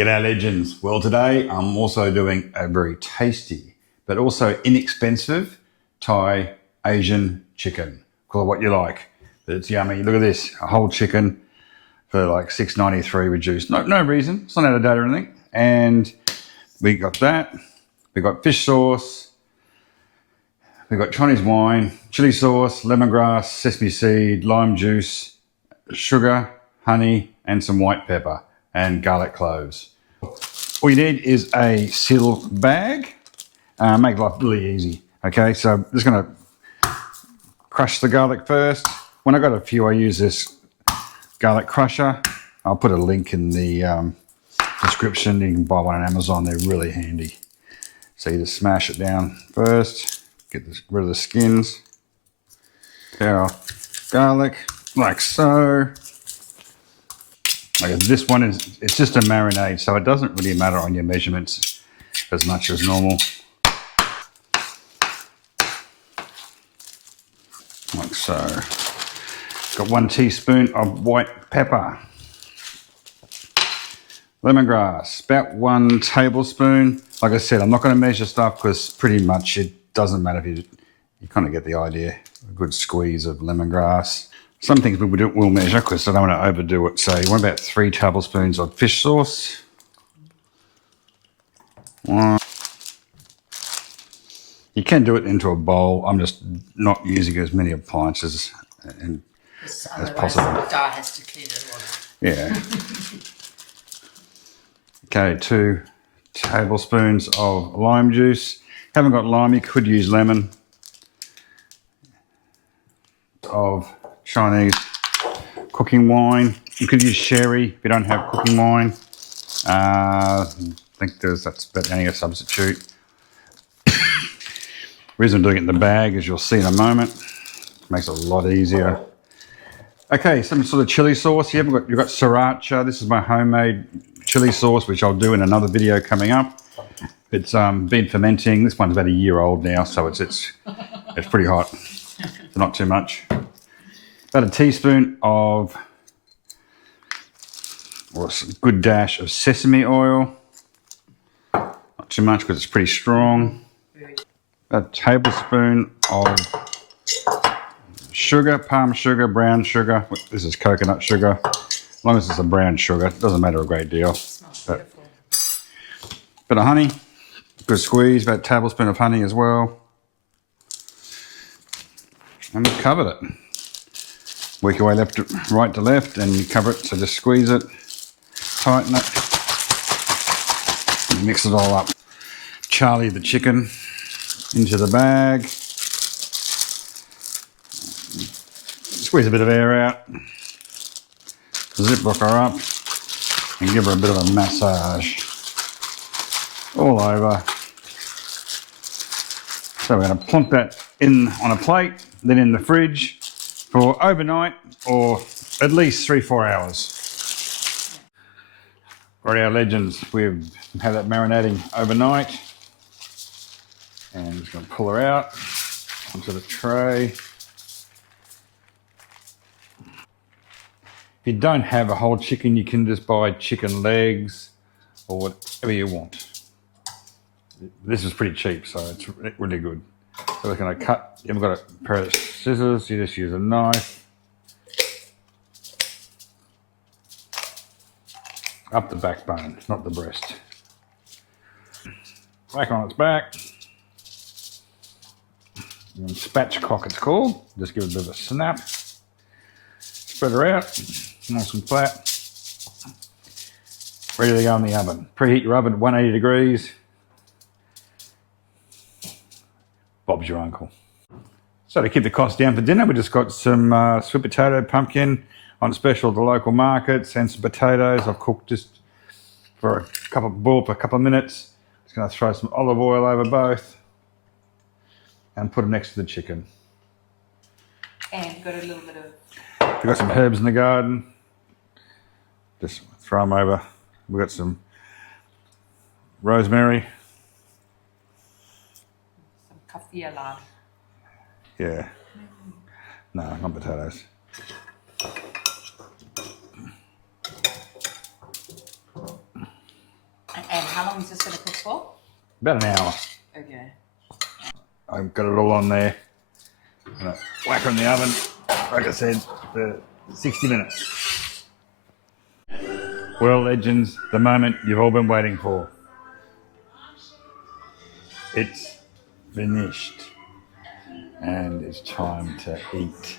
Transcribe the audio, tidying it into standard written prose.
G'day legends. Well, today I'm also doing a very tasty but also inexpensive Thai Asian chicken. Call it what you like, but it's yummy. Look at this, a whole chicken for like $6.93 reduced. No reason, it's not out of date or anything. And we got that. We got fish sauce. We got Chinese wine, chili sauce, lemongrass, sesame seed, lime juice, sugar, honey, and some white pepper and garlic cloves. All you need is a sealed bag. Make life really easy. Okay, so I'm just going to crush the garlic first. When I got a few, I use this garlic crusher. I'll put a link in the description. You can buy one on Amazon. They're really handy. So you just smash it down first. Get rid of the skins. Our garlic, like so. Okay, this one it's just a marinade, so it doesn't really matter on your measurements as much as normal. Like so. Got 1 teaspoon of white pepper. Lemongrass, about 1 tablespoon. Like I said, I'm not going to measure stuff because pretty much it doesn't matter if you kind of get the idea. A good squeeze of lemongrass. Some things we will measure because I don't want to overdo it. So you want about 3 tablespoons of fish sauce. You can do it into a bowl. I'm just not using as many appliances as possible. The dye has to clean it all. Yeah. Okay, 2 tablespoons of lime juice. Haven't got lime, you could use lemon. Of Chinese cooking wine. You could use sherry if you don't have cooking wine. I think that's about the only substitute. The reason I'm doing it in the bag, as you'll see in a moment, makes it a lot easier. Okay, some sort of chili sauce. You've got Sriracha. This is my homemade chili sauce, which I'll do in another video coming up. It's been fermenting. This one's about a year old now, so it's pretty hot. It's not too much. About a teaspoon of, or a good dash of sesame oil. Not too much because it's pretty strong. A tablespoon of sugar, palm sugar, brown sugar. This is coconut sugar. As long as it's a brown sugar, it doesn't matter a great deal. But bit of honey, good squeeze, about a tablespoon of honey as well. And we've covered it. Work your way right to left and you cover it, so just squeeze it, tighten it, and mix it all up. Charlie the chicken into the bag. Squeeze a bit of air out. Zip lock her up and give her a bit of a massage all over. So we're going to plonk that in on a plate, then in the fridge for overnight or at least 3-4 hours. Alright, our legends, we've had that marinating overnight. And I'm just going to pull her out onto the tray. If you don't have a whole chicken, you can just buy chicken legs or whatever you want. This is pretty cheap, so it's really good. So we're going to cut. You've got a pair of scissors. You just use a knife. Up the backbone, not the breast. Back on its back. And Spatchcock it's called. Just give it a bit of a snap. Spread her out, nice and flat. Ready to go in the oven. Preheat your oven at 180 degrees. Bob's your uncle. So to keep the cost down for dinner, we just got some sweet potato pumpkin on special at the local markets and some potatoes. I've cooked just for boiled for a couple of minutes. Just going to throw some olive oil over both and put them next to the chicken. And got a little bit of... We've got some herbs in the garden. Just throw them over. We've got some rosemary. Some kaffir lard. Yeah. No, not potatoes. How long is this going to cook for? About an hour. Okay. I've got it all on there. I'm gonna whack on the oven, like I said, for 60 minutes. Well, legends, the moment you've all been waiting for. It's finished. And it's time to eat.